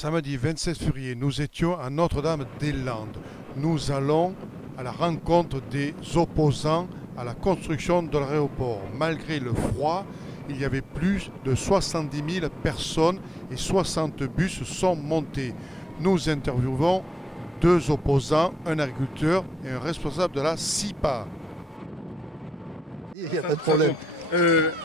Samedi 27 février, nous étions à Notre-Dame-des-Landes. Nous allons à la rencontre des opposants à la construction de l'aéroport. Malgré le froid, il y avait plus de 70 000 personnes et 60 bus sont montés. Nous interviewons deux opposants, un agriculteur et un responsable de la CIPA. Il n'y a pas de problème.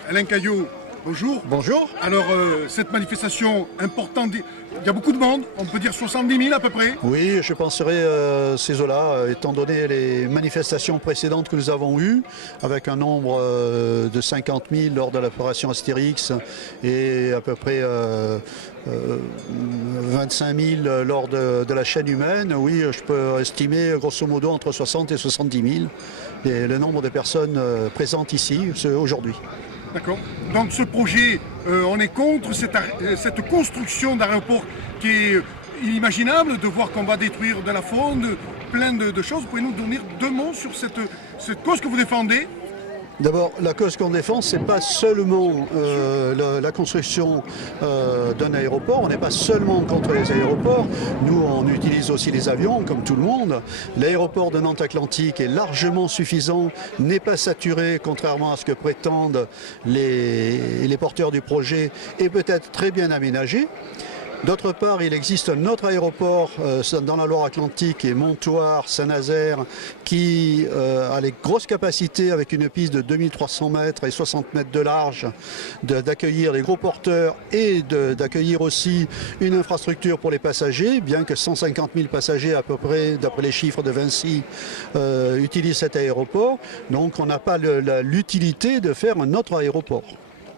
Alain Caillot, bonjour. Bonjour. Alors, cette manifestation importante, il y a beaucoup de monde, on peut dire 70 000 à peu près. Oui, je penserais ces eaux-là, étant donné les manifestations précédentes que nous avons eues, avec un nombre de 50 000 lors de l'opération Astérix et à peu près 25 000 lors de la chaîne humaine. Oui, je peux estimer grosso modo entre 60 et 70 000 le nombre de personnes présentes ici aujourd'hui. D'accord. Donc ce projet, on est contre cette construction d'aéroport qui est inimaginable, de voir qu'on va détruire de la faune, plein de choses. Vous pouvez nous donner deux mots sur cette cause que vous défendez? D'abord, la cause qu'on défend, ce n'est pas seulement la construction d'un aéroport. On n'est pas seulement contre les aéroports. Nous, on utilise aussi les avions, comme tout le monde. L'aéroport de Nantes-Atlantique est largement suffisant, n'est pas saturé, contrairement à ce que prétendent les porteurs du projet, et peut être très bien aménagé. D'autre part, il existe un autre aéroport dans la Loire-Atlantique, qui est Montoire, Saint-Nazaire, qui a les grosses capacités avec une piste de 2300 mètres et 60 mètres de large d'accueillir les gros porteurs et d'accueillir aussi une infrastructure pour les passagers, bien que 150 000 passagers à peu près, d'après les chiffres de Vinci, utilisent cet aéroport. Donc on n'a pas l'utilité de faire un autre aéroport.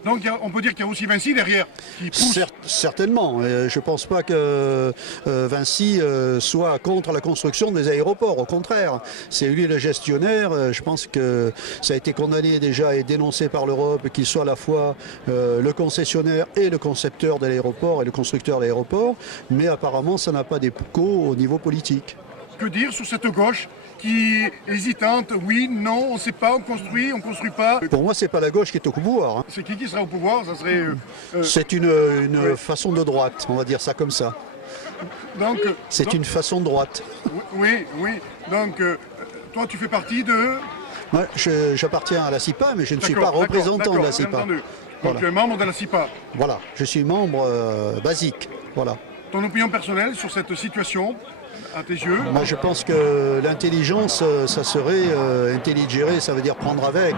Donc on peut dire qu'il y a aussi Vinci derrière qui pousse. Certainement. Je ne pense pas que Vinci soit contre la construction des aéroports. Au contraire, c'est lui le gestionnaire. Je pense que ça a été condamné déjà et dénoncé par l'Europe, qu'il soit à la fois le concessionnaire et le concepteur de l'aéroport et le constructeur de l'aéroport. Mais apparemment, ça n'a pas d'écho au niveau politique. Que dire sur cette gauche qui est hésitante? Oui, non, on ne sait pas, on construit pas. Pour moi, c'est pas la gauche qui est au pouvoir. C'est qui sera au pouvoir? Ça serait. C'est une façon de droite, on va dire ça comme ça. C'est une façon de droite. Oui. Donc, toi, tu fais partie de. Ouais, j'appartiens à la CIPA, mais je ne suis pas représentant de la CIPA. Donc, membre de la CIPA. Voilà, je suis membre basique. Voilà. Ton opinion personnelle sur cette situation? À tes yeux? Moi, je pense que l'intelligence, ça serait intelligérer, ça veut dire prendre avec,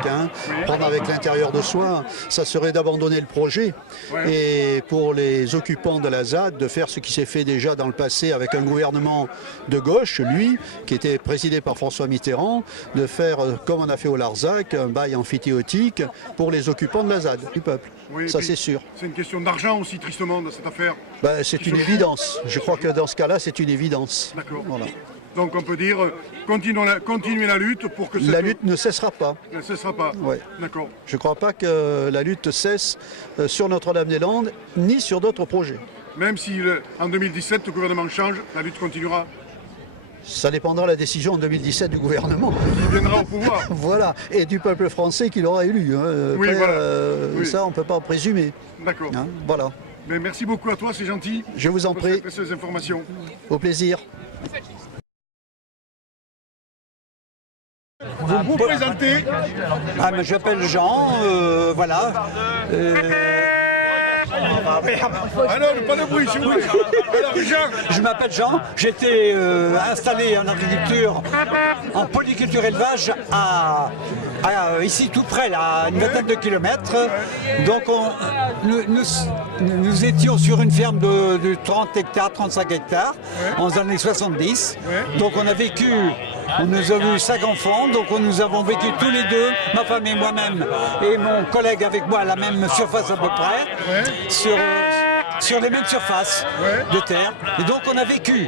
prendre avec l'intérieur de soi, ça serait d'abandonner le projet. Ouais. Et pour les occupants de la ZAD, de faire ce qui s'est fait déjà dans le passé avec un gouvernement de gauche, lui, qui était présidé par François Mitterrand, de faire, comme on a fait au Larzac, un bail amphithéotique pour les occupants de la ZAD, du peuple. Oui, ça, c'est sûr. C'est une question d'argent aussi, tristement, dans cette affaire. Ben, c'est une évidence. Je crois que dans ce cas-là, c'est une évidence. D'accord. Voilà. Donc on peut dire, continuer la lutte pour que... La lutte ne cessera pas. Ne cessera pas. Ouais. D'accord. Je ne crois pas que la lutte cesse sur Notre-Dame-des-Landes, ni sur d'autres projets. Même si en 2017, le gouvernement change, la lutte continuera? Ça dépendra de la décision en 2017 du gouvernement. Qui viendra au pouvoir. Voilà, et du peuple français qui l'aura élu. Oui, après, voilà. Ça, on ne peut pas en présumer. D'accord. Voilà. Mais merci beaucoup à toi, c'est gentil. Je vous en prie. Pour ces informations. Au plaisir. Vous vous présentez? Mais je m'appelle Jean, voilà. Alors, pas de bruit, s'il vous plaît. Alors, Jean. Je m'appelle Jean, j'étais installé en agriculture, en polyculture élevage ici tout près, là, à une vingtaine de kilomètres. Donc nous étions sur une ferme de 30 hectares, 35 hectares, en les années 70. Donc on a vécu, nous avons eu 5 enfants, donc nous avons vécu tous les deux, ma femme et moi-même, et mon collègue avec moi à la même surface à peu près, sur les mêmes surfaces de terre. Et donc on a vécu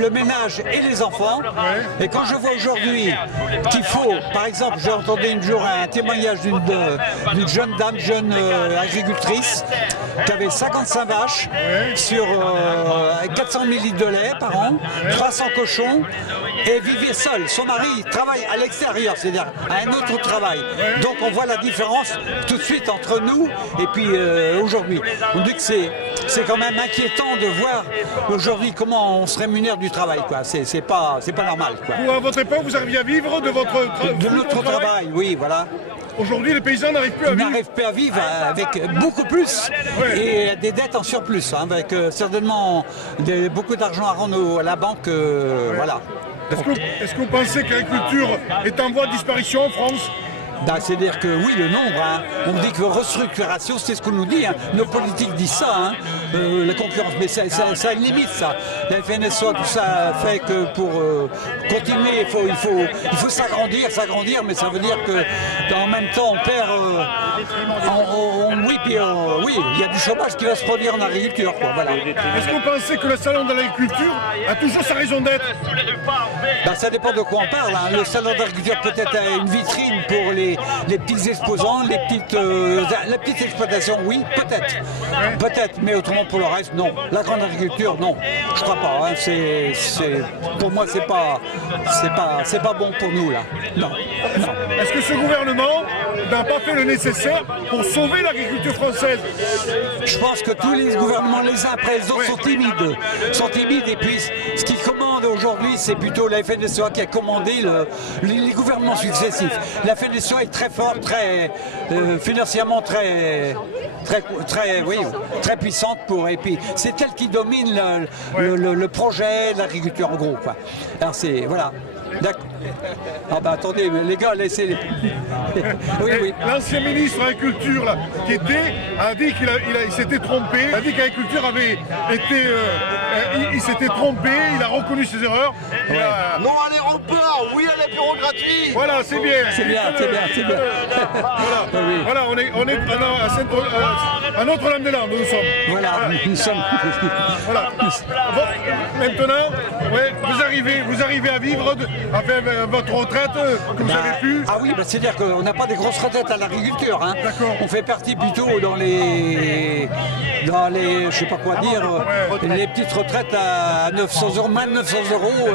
le ménage et les enfants. Et quand je vois aujourd'hui qu'il faut, par exemple, j'ai entendu un jour un témoignage d'une jeune dame, jeune agricultrice, qui avait 55 vaches sur 400 000 litres de lait par an, 300 cochons, et vivait seule. Son mari travaille à l'extérieur, c'est-à-dire à un autre travail. Donc on voit la différence tout de suite entre nous et puis aujourd'hui. On dit que c'est quand même inquiétant de voir aujourd'hui comment on se rémunère du travail, quoi. C'est pas normal, quoi. Vous, à votre époque, vous arriviez à vivre de votre De notre travail, oui, voilà. Aujourd'hui, les paysans n'arrivent plus à Ils vivre. n'arrivent pas à vivre avec beaucoup plus et des dettes en surplus, hein, avec certainement beaucoup d'argent à rendre à la banque, voilà. Est-ce que vous pensez que l'agriculture est en voie de disparition en France? C'est-à-dire que oui, le nombre, hein, on dit que restructuration, c'est ce qu'on nous dit, hein, nos politiques disent ça, hein, la concurrence, mais ça a une limite, ça. La FNSEA, tout ça fait que pour continuer, il faut s'agrandir, mais ça veut dire que en même temps, on perd, oui, il y a du chômage qui va se produire en agriculture, quoi, voilà. Est-ce que vous pensez que le salon de l'agriculture a toujours sa raison d'être? Ça dépend de quoi on parle, hein. Le salon d'agriculture peut-être une vitrine pour les petits exposants, la petite exploitation, oui, peut-être, mais autrement pour le reste, non. La grande agriculture, non, je crois pas. Hein. Pour moi, c'est pas bon pour nous là. Non. Est-ce que ce gouvernement n'a pas fait le nécessaire pour sauver l'agriculture française? Je pense que tous les gouvernements, les uns après les autres, sont timides, et puis ce qu'ils commandent aujourd'hui, c'est plutôt la FNSEA qui a commandé les gouvernements successifs. La FNSEA est très forte, financièrement très puissante et puis c'est elle qui domine le projet de l'agriculture en gros, quoi. Alors voilà. D'accord. Attendez, les gars, laissez-les. Oui. L'ancien ministre de l'Agriculture, là, qui a dit qu'il s'était trompé, a dit que l'agriculture avait été... il s'était trompé, il a reconnu ses erreurs. Non à l'aéroport, oui à l'apéro gratuit. Voilà, c'est bien. C'est bien. Voilà, on est à Notre-Dame-des-Landes, nous sommes. Voilà, nous sommes. Voilà. Maintenant, vous arrivez à vivre avec votre retraite que vous avez pu. Ah oui, c'est-à-dire qu'on n'a pas des grosses retraites à l'agriculture, hein. D'accord. On fait partie plutôt dans les je sais pas quoi dire, les petites retraites à 900 euros, moins de 900 euros,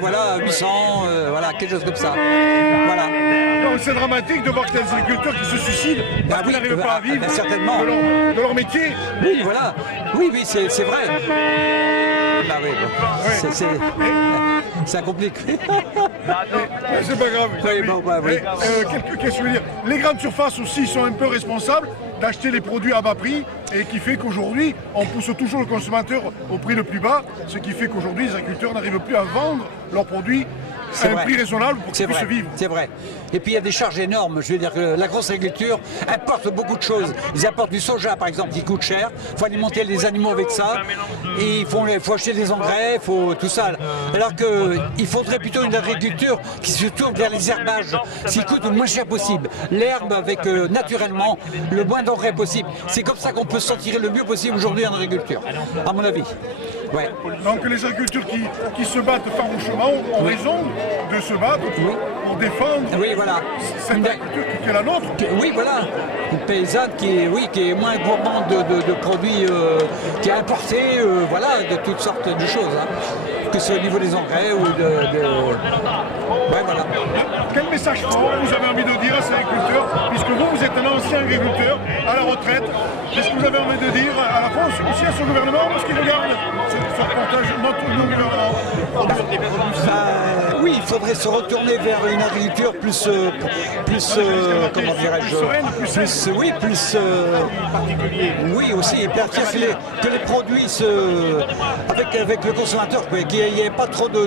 voilà, 800, voilà, quelque chose comme ça. Voilà. Donc c'est dramatique de voir que des agriculteurs qui se suicident parce qu'ils n'arrivent pas à vivre certainement. De leur métier. Oui, voilà. Oui, c'est vrai. Ça complique. C'est pas grave. Qu'est-ce que je veux dire? Les grandes surfaces aussi sont un peu responsables d'acheter les produits à bas prix et qui fait qu'aujourd'hui, on pousse toujours le consommateur au prix le plus bas, ce qui fait qu'aujourd'hui, les agriculteurs n'arrivent plus à vendre leurs produits à un prix raisonnable pour qu'ils puissent vivre. C'est vrai. Et puis il y a des charges énormes. Je veux dire que la grosse agriculture importe beaucoup de choses. Ils importent du soja par exemple qui coûte cher. Il faut alimenter les animaux avec ça. Et il faut acheter des engrais, il faut tout ça. Alors qu'il faudrait plutôt une agriculture qui se tourne vers les herbages, qui coûte le moins cher possible. L'herbe avec naturellement le moins d'engrais possible. C'est comme ça qu'on peut s'en tirer le mieux possible aujourd'hui en agriculture, à mon avis. Ouais. Donc les agriculteurs qui se battent farouchement ont raison de se battre pour défendre cette agriculture qui est la nôtre. Oui, voilà. Une paysanne qui est moins gourmande de produits qui est importé, de toutes sortes de choses. Hein. Que ce soit au niveau des engrais ou voilà. Quel message fort vous avez envie de dire à ces agriculteurs, puisque vous êtes un ancien agriculteur à la retraite, qu'est-ce que vous avez envie de dire à la France, aussi à son gouvernement, parce qu'il regarde ce reportage, notre gouvernement? Oui, il faudrait se retourner vers une agriculture plus comment dirais-je, oui aussi, et puis que les produits avec le consommateur, qu'il n'y ait pas trop de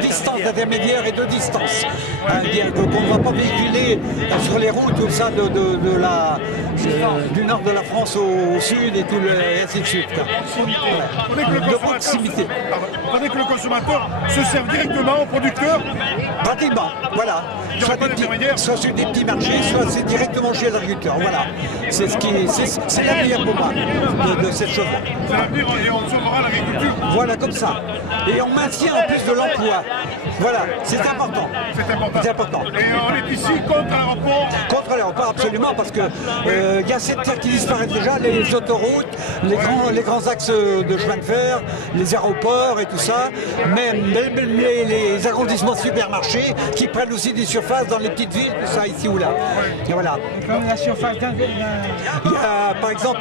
distance d'intermédiaire et de distance. Qu'on ne va pas véhiculer sur les routes tout ça du nord de la France au sud et ainsi de suite. De proximité. Tandis que le consommateur se sert directement au producteur. Pratiquement, voilà. Soit sur des petits marchés, soit c'est directement chez l'agriculteur. Voilà. C'est l'avenir pour moi de cette chose-là. C'est l'avenir et on sauvera l'agriculture. Voilà, comme ça. Et on maintient en plus de l'emploi. Voilà, c'est important. C'est important. C'est important. Et on est ici contre l'aéroport. Contre l'aéroport, absolument, parce que y a cette terre qui disparaît déjà, les autoroutes, les grands axes de chemin de fer, les aéroports et tout ça, même les arrondissements de supermarchés qui prennent aussi des surfaces dans les petites villes, tout ça, ici ou là. Et voilà. La surface Il y a, par exemple,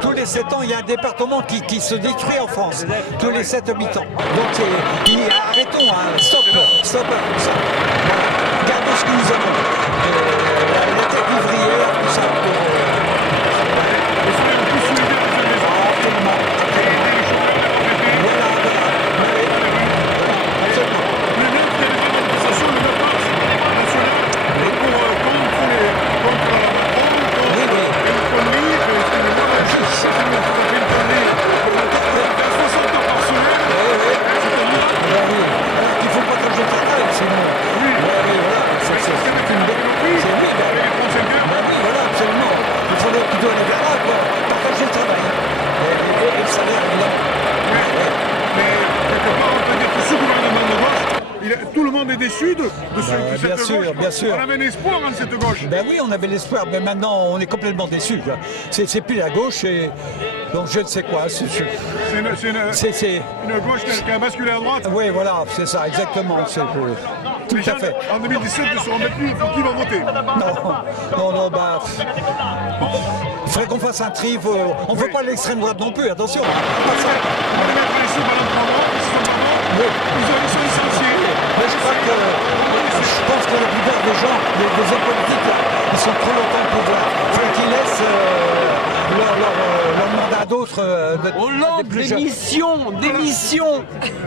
tous les 7 ans, il y a un département qui se détruit en France, tous les 7 habitants. Donc arrêtons, hein, stop. Voilà. Gardons ce que nous avons. La terre vivrière, tout ça. Absolument. Voilà. Tout le monde est déçu de cette gauche. Bien sûr. On avait un espoir en cette gauche. Ben oui, on avait l'espoir, mais maintenant on est complètement déçus. C'est plus la gauche, donc je ne sais quoi. C'est une gauche qui a basculé à droite. Oui, voilà, c'est ça, exactement. Tout Les à gens, fait. en 2017, ne seront même plus pour qui va voter. Non, bah. Il faudrait qu'on fasse un tri. On ne veut pas l'extrême droite non plus, attention. On va mettre les sous pendant 3 mois, ils sont pas Oui. ils sont licenciés. Mais je pense que la plupart des gens, des hommes politiques, là, ils sont trop longtemps au pouvoir. Il faut qu'ils laissent leur mandat à d'autres. Hollande, démission.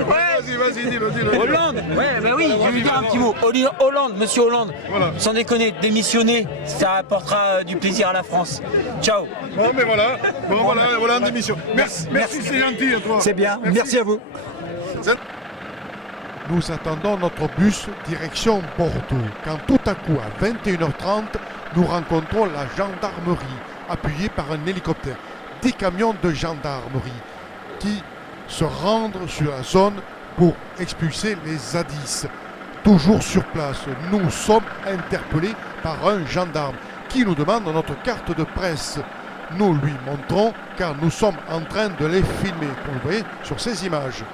Vas-y, dis-le. Hollande, ouais, bah oui, je vais lui dire un petit mot. Hollande, monsieur Hollande, Voilà. sans déconner, démissionner, ça apportera du plaisir à la France. Ciao. Bon, mais voilà une démission. Merci, c'est gentil à toi. C'est bien, merci à vous. Nous attendons notre bus direction Bordeaux, quand tout à coup, à 21h30, nous rencontrons la gendarmerie, appuyée par un hélicoptère. 10 camions de gendarmerie qui se rendent sur la zone pour expulser les zadistes. Toujours sur place, nous sommes interpellés par un gendarme qui nous demande notre carte de presse. Nous lui montrons car nous sommes en train de les filmer, comme vous voyez sur ces images.